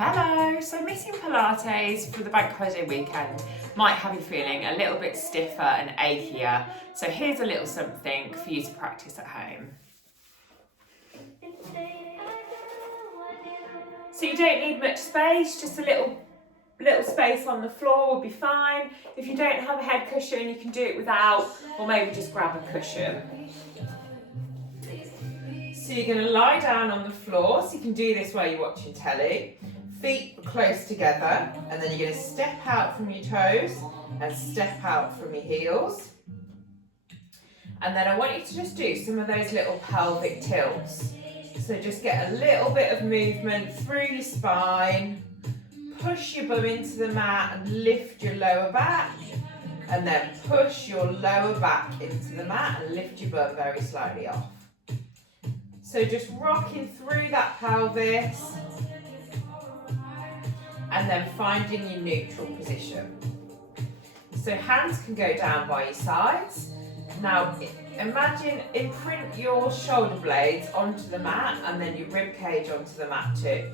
Hello! So missing Pilates for the bank holiday weekend might have you feeling a little bit stiffer and achier. So here's a little something for you to practice at home. So you don't need much space, just a little space on the floor will be fine. If you don't have a head cushion, you can do it without, or maybe just grab a cushion. So you're going to lie down on the floor, so you can do this while you're watching telly. Feet close together, and then you're going to step out from your toes and step out from your heels. And then I want you to just do some of those little pelvic tilts. So just get a little bit of movement through your spine, push your bum into the mat and lift your lower back, and then push your lower back into the mat and lift your bum very slightly off. So just rocking through that pelvis and then finding your neutral position. So hands can go down by your sides. Now imagine imprint your shoulder blades onto the mat and then your rib cage onto the mat too.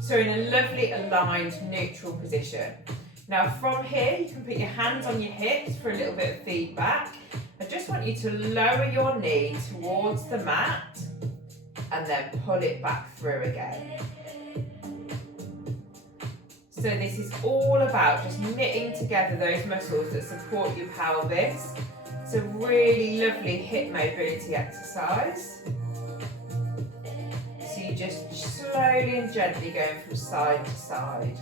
So in a lovely aligned neutral position. Now from here you can put your hands on your hips for a little bit of feedback. I just want you to lower your knee towards the mat and then pull it back through again. So this is all about just knitting together those muscles that support your pelvis. It's a really lovely hip mobility exercise. So you just slowly and gently going from side to side.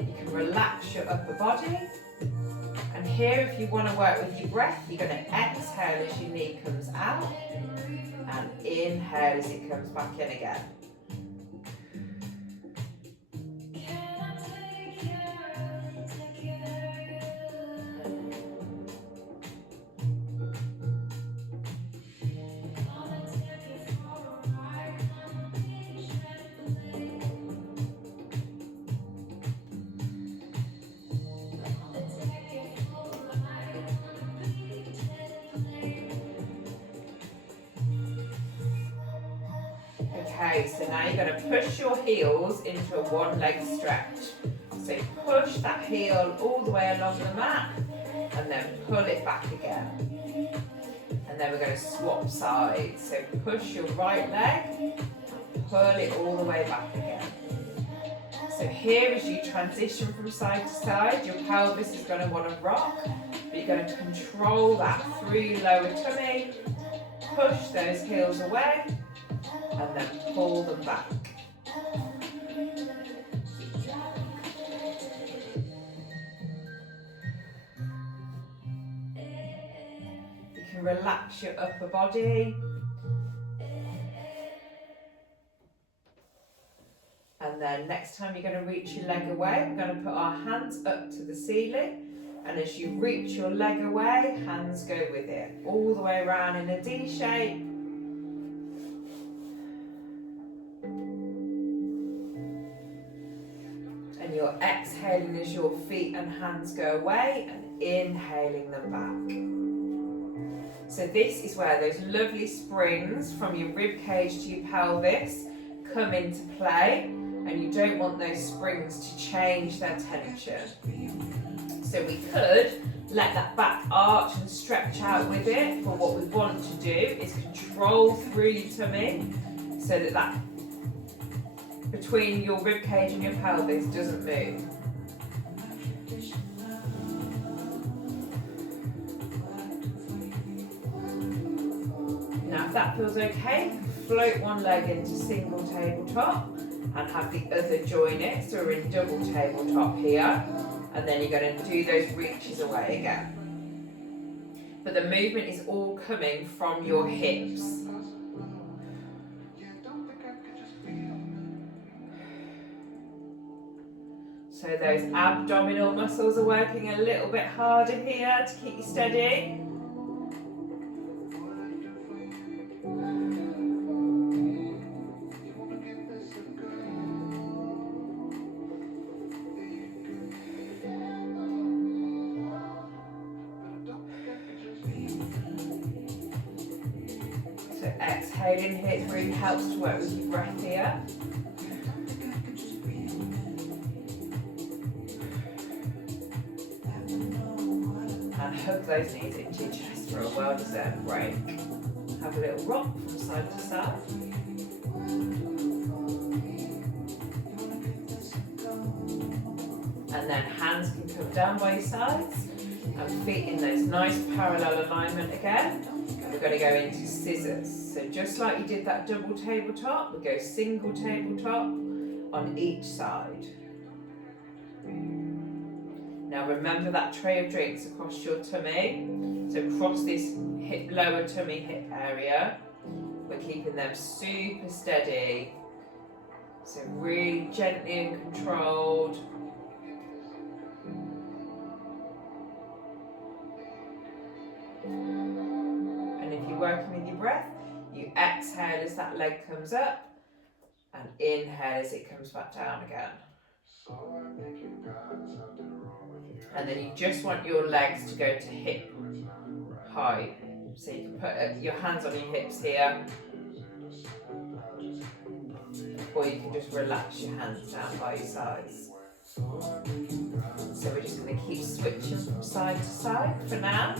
You can relax your upper body. And here, if you want to work with your breath, you're going to exhale as your knee comes out and inhale as it comes back in again. Okay, so now you're going to push your heels into a one-leg stretch. So push that heel all the way along the mat and then pull it back again. And then we're going to swap sides. So push your right leg, pull it all the way back again. So here as you transition from side to side, your pelvis is going to want to rock, but you're going to control that through your lower tummy, push those heels away, and then pull them back. You can relax your upper body. And then next time you're going to reach your leg away, we're going to put our hands up to the ceiling. And as you reach your leg away, hands go with it. All the way around in a D shape. And you're exhaling as your feet and hands go away and inhaling them back. So this is where those lovely springs from your rib cage to your pelvis come into play, and you don't want those springs to change their tension. So we could let that back arch and stretch out with it, but what we want to do is control through your tummy so that between your rib cage and your pelvis doesn't move. Now if that feels okay, float one leg into single tabletop and have the other join it, so we're in double tabletop here, and then you're going to do those reaches away again. But the movement is all coming from your hips. So those abdominal muscles are working a little bit harder here to keep you steady. So exhaling here really helps to work with your breath here. And hug those knees into your chest for a well-deserved break. Have a little rock from side to side. And then hands can come down by your sides and feet in those nice parallel alignment again. And we're going to go into scissors. So just like you did that double tabletop, we go single tabletop on each side. Now remember that tray of drinks across your tummy. So across this lower tummy hip area, we're keeping them super steady. So really gently and controlled. And if you're working with your breath, you exhale as that leg comes up and inhale as it comes back down again. And then you just want your legs to go to hip height. So you can put your hands on your hips here, or you can just relax your hands down by your sides. So we're just going to keep switching from side to side for now.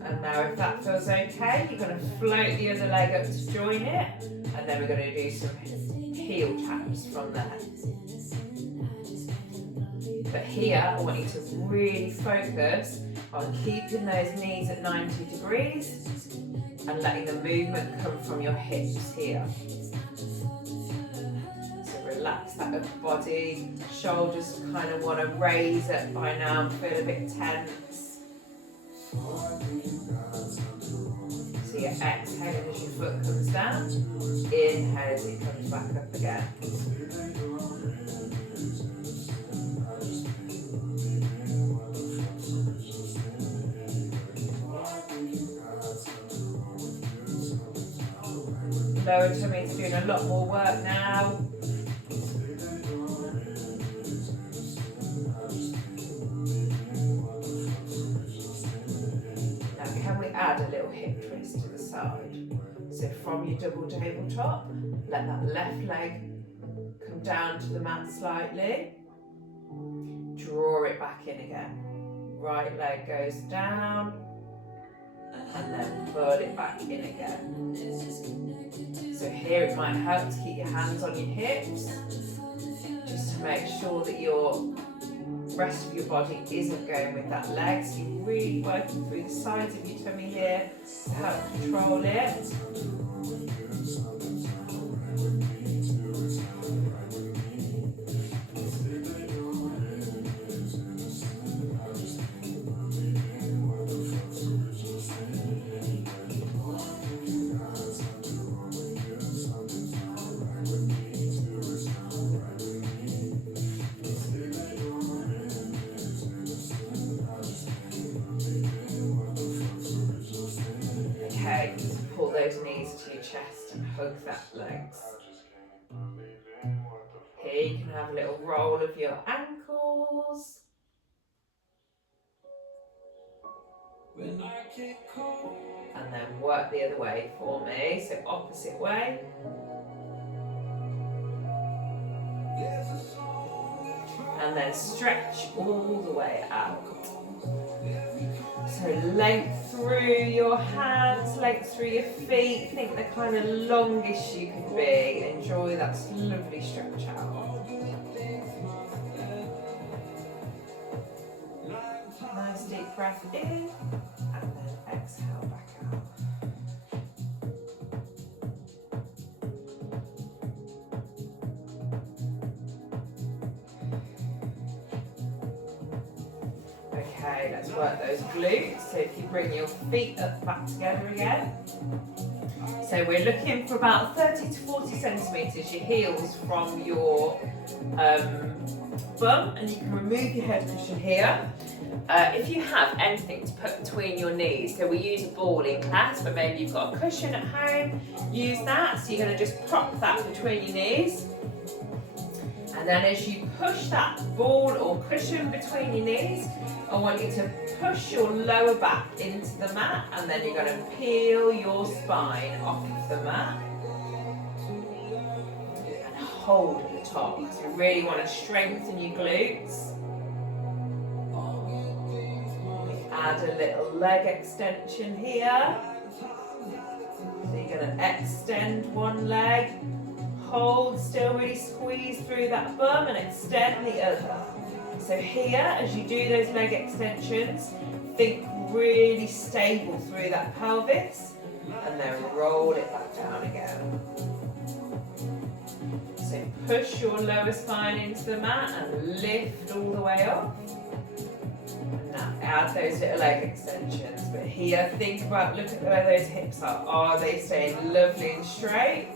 And now if that feels okay, you're going to float the other leg up to join it, and then we're going to do some heel taps from there. But here I want you to really focus on keeping those knees at 90 degrees and letting the movement come from your hips here. So relax that upper body, shoulders kind of want to raise up by now and feel a bit tense. So you're exhaling as your foot comes down, inhale as it comes back up again. Lower tummy's doing a lot more work now. Add a little hip twist to the side. So from your double tabletop, let that left leg come down to the mat slightly. Draw it back in again. Right leg goes down and then pull it back in again. So here it might help to keep your hands on your hips, just to make sure that your rest of your body isn't going with that leg. So you're really working through the sides of your tummy here to help control it. Pull those knees to your chest and hug that legs. Here you can have a little roll of your ankles. And then work the other way for me, so opposite way. And then stretch all the way out. So length through your hands, length through your feet. Think the kind of longest you can be. Enjoy that lovely stretch out. Nice deep breath in and then exhale back out. Okay, let's work those glutes. So if you bring your feet up back together again. So we're looking for about 30 to 40 centimetres, your heels from your bum, and you can remove your head cushion here. If you have anything to put between your knees, so we use a ball in class, but maybe you've got a cushion at home, use that. So you're going to just prop that between your knees. And then as you push that ball or cushion between your knees, I want you to push your lower back into the mat, and then you're going to peel your spine off of the mat and hold at the top, because we really want to strengthen your glutes. Add a little leg extension here. So you're going to extend one leg, hold still, really squeeze through that bum and extend the other. So here, as you do those leg extensions, think really stable through that pelvis, and then roll it back down again. So push your lower spine into the mat and lift all the way up. Now add those little leg extensions, but here think about, look at where those hips are. Are they staying lovely and straight?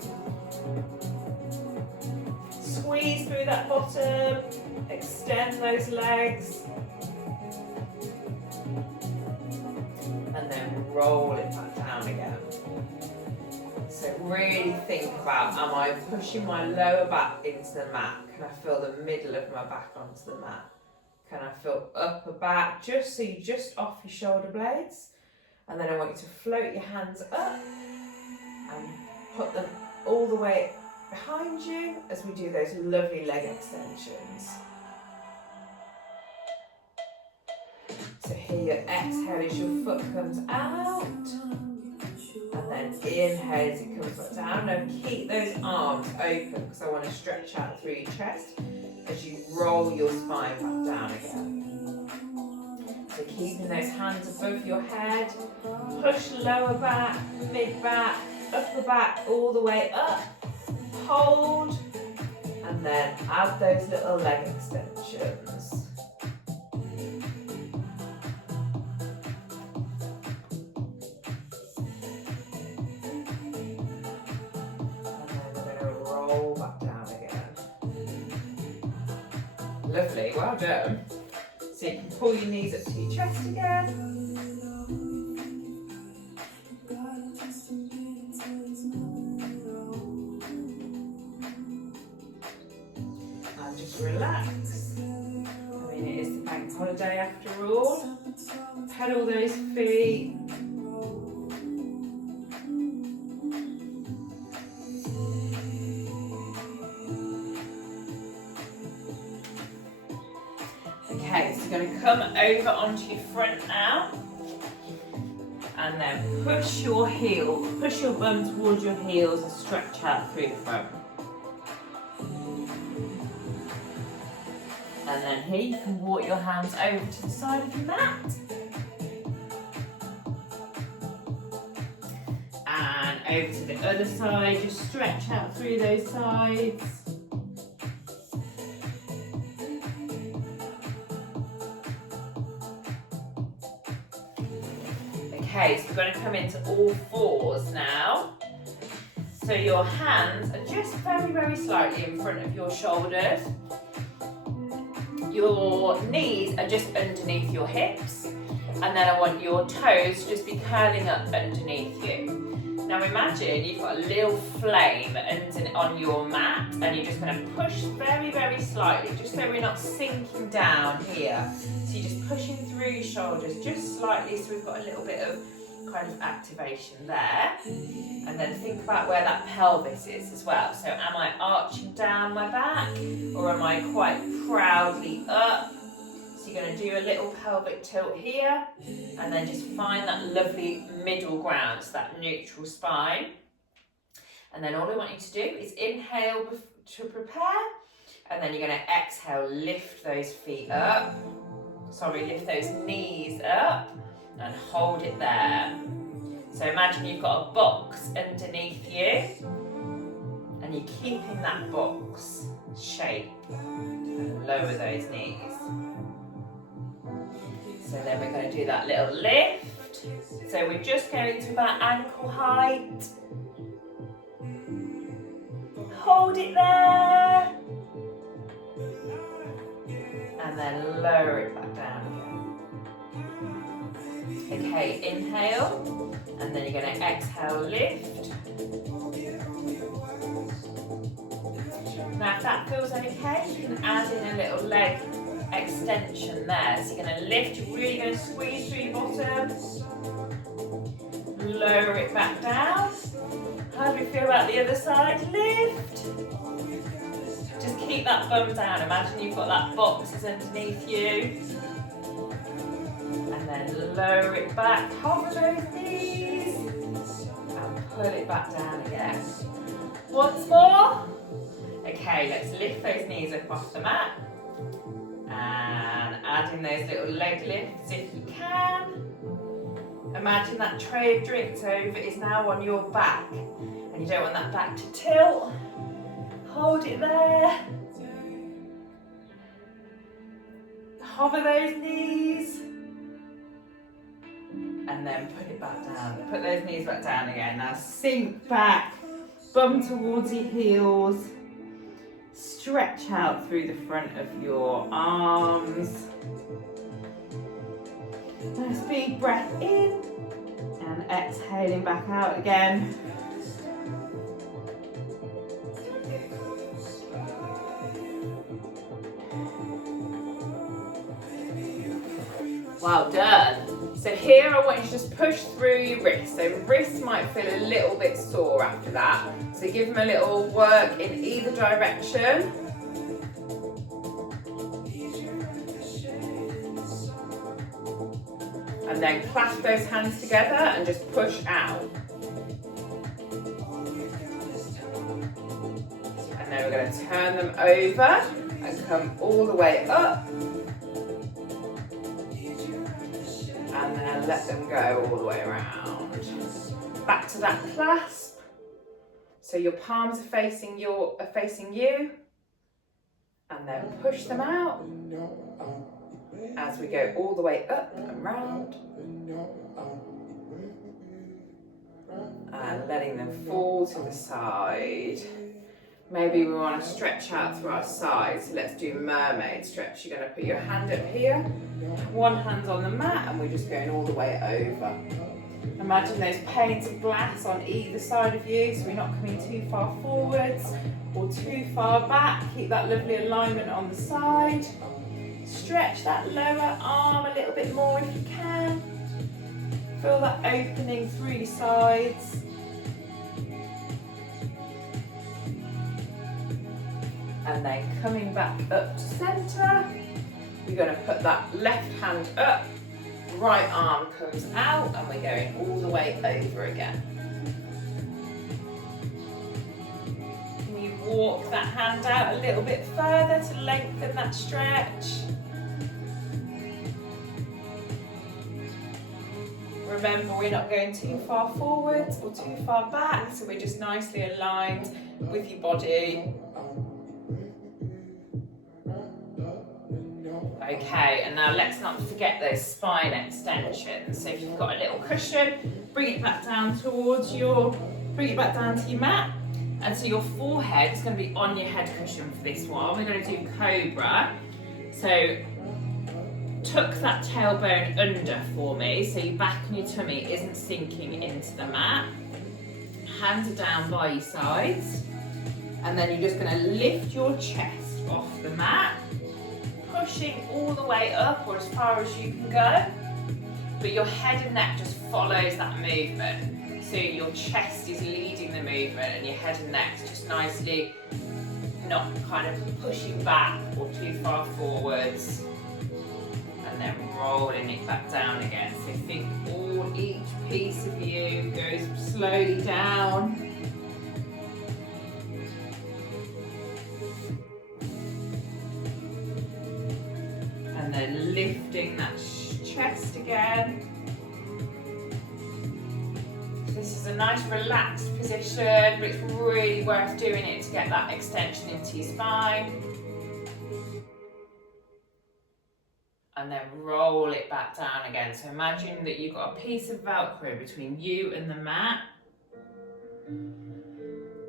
Squeeze through that bottom, extend those legs, and then roll it back down again. So really think about, am I pushing my lower back into the mat? Can I feel the middle of my back onto the mat? Can I feel upper back, just so you just off your shoulder blades? And then I want you to float your hands up and put them all the way behind you as we do those lovely leg extensions. So here, exhale as your foot comes out, and then inhale as it comes back down. Now keep those arms open, because I want to stretch out through your chest as you roll your spine back down again. So keeping those hands above your head, push lower back, mid back, upper back, all the way up, hold, and then add those little leg extensions. Lovely, well done. So you can pull your knees up to your chest again. And just relax. I mean, it is the bank holiday after all. Pedal those feet. Okay, so you're going to come over onto your front now, and then push your bum towards your heels and stretch out through the front. And then here you can walk your hands over to the side of the mat. And over to the other side, just stretch out through those sides. Okay, so we're going to come into all fours now. So your hands are just very, very slightly in front of your shoulders. Your knees are just underneath your hips. And then I want your toes to just be curling up underneath you. Now imagine you've got a little flame on your mat, and you're just going to push very, very slightly, just so we're not sinking down here. So you're just pushing through your shoulders just slightly, so we've got a little bit of kind of activation there. And then think about where that pelvis is as well. So am I arching down my back, or am I quite proudly up? So you're going to do a little pelvic tilt here, and then just find that lovely middle ground, so that neutral spine. And then all I want you to do is inhale to prepare, and then you're going to exhale, lift those feet up. Lift those knees up and hold it there. So imagine you've got a box underneath you, and you're keeping that box shape, and lower those knees. So then we're going to do that little lift. So we're just going to about ankle height. Hold it there. And then lower it back down again. Okay, inhale. And then you're going to exhale, lift. Now if that feels okay, you can add in a little leg extension there. So you're going to lift, you're really going to squeeze through your bottom. Lower it back down. How do we feel about the other side? Lift. Just keep that bum down. Imagine you've got that boxes underneath you. And then lower it back. Hover those knees. And pull it back down again. Once more. Okay, let's lift those knees up off the mat. And add in those little leg lifts if you can. Imagine that tray of drinks over is now on your back. And you don't want that back to tilt. Hold it there. Hover those knees. And then put it back down. Put those knees back down again. Now sink back. Bum towards your heels. Stretch out through the front of your arms. Nice big breath in. And exhaling back out again. Well done. So here I want you to just push through your wrists. So wrists might feel a little bit sore after that. So give them a little work in either direction. And then clasp those hands together and just push out. And then we're going to turn them over and come all the way up. And then let them go all the way around. Back to that clasp. So your palms are facing you. And then push them out. As we go all the way up and round. And letting them fall to the side. Maybe we want to stretch out through our sides. So let's do mermaid stretch. You're going to put your hand up here. One hand's on the mat and we're just going all the way over. Imagine those panes of glass on either side of you, so we're not coming too far forwards or too far back. Keep that lovely alignment on the side. Stretch that lower arm a little bit more if you can. Feel that opening through your sides. And then coming back up to centre. We're going to put that left hand up, right arm comes out, and we're going all the way over again. Can you walk that hand out a little bit further to lengthen that stretch? Remember, we're not going too far forwards or too far back, so we're just nicely aligned with your body. Okay, and now let's not forget those spine extensions. So if you've got a little cushion, bring it back down to your mat. And so your forehead is going to be on your head cushion for this one. We're going to do cobra. So tuck that tailbone under for me, so your back and your tummy isn't sinking into the mat. Hands are down by your sides. And then you're just going to lift your chest off the mat. Pushing all the way up or as far as you can go, but your head and neck just follows that movement. So your chest is leading the movement and your head and neck is just nicely not kind of pushing back or too far forwards. And then rolling it back down again. So think each piece of you goes slowly down. And then lifting that chest again. This is a nice relaxed position, but it's really worth doing it to get that extension into your spine. And then roll it back down again. So imagine that you've got a piece of Velcro between you and the mat.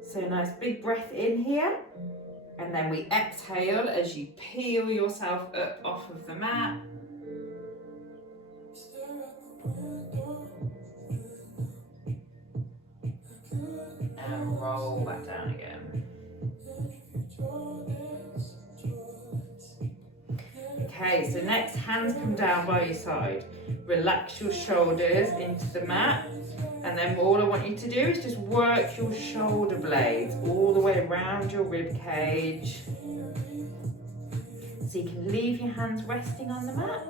So nice big breath in here. And then we exhale as you peel yourself up off of the mat. And roll back down again. Okay, so next, hands come down by your side. Relax your shoulders into the mat. And then all I want you to do is just work your shoulder blades all the way around your rib cage. So you can leave your hands resting on the mat.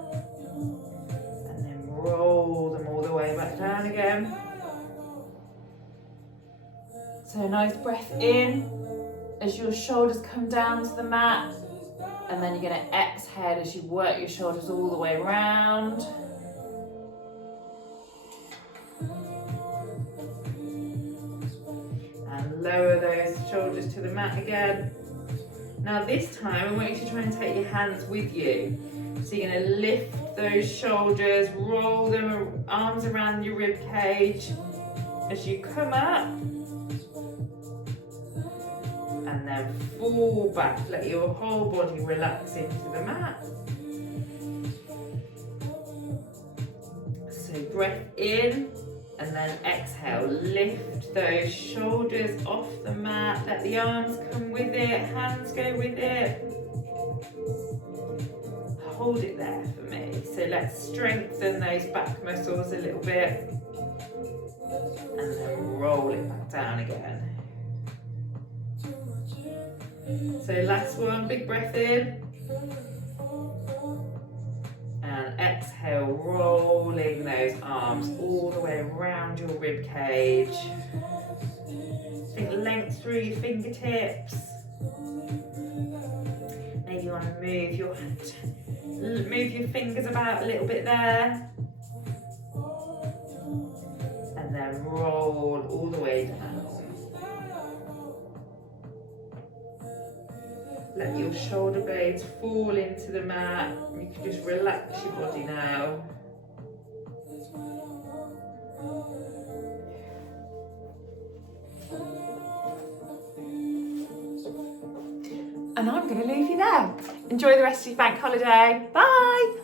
And then roll them all the way back down again. So a nice breath in as your shoulders come down to the mat. And then you're going to exhale as you work your shoulders all the way around. And lower those shoulders to the mat again. Now this time I want you to try and take your hands with you. So you're going to lift those shoulders, roll them, arms around your rib cage as you come up. And then fall back, let your whole body relax into the mat. So breath in and then exhale, lift those shoulders off the mat, let the arms come with it, hands go with it. Hold it there for me. So let's strengthen those back muscles a little bit and then roll it back down again. So last one, big breath in and exhale, rolling those arms all the way around your rib cage. Think length through your fingertips. Maybe you want to move your fingers about a little bit there. And then roll all the way down. Let your shoulder blades fall into the mat. You can just relax your body now. And I'm going to leave you there. Enjoy the rest of your bank holiday. Bye.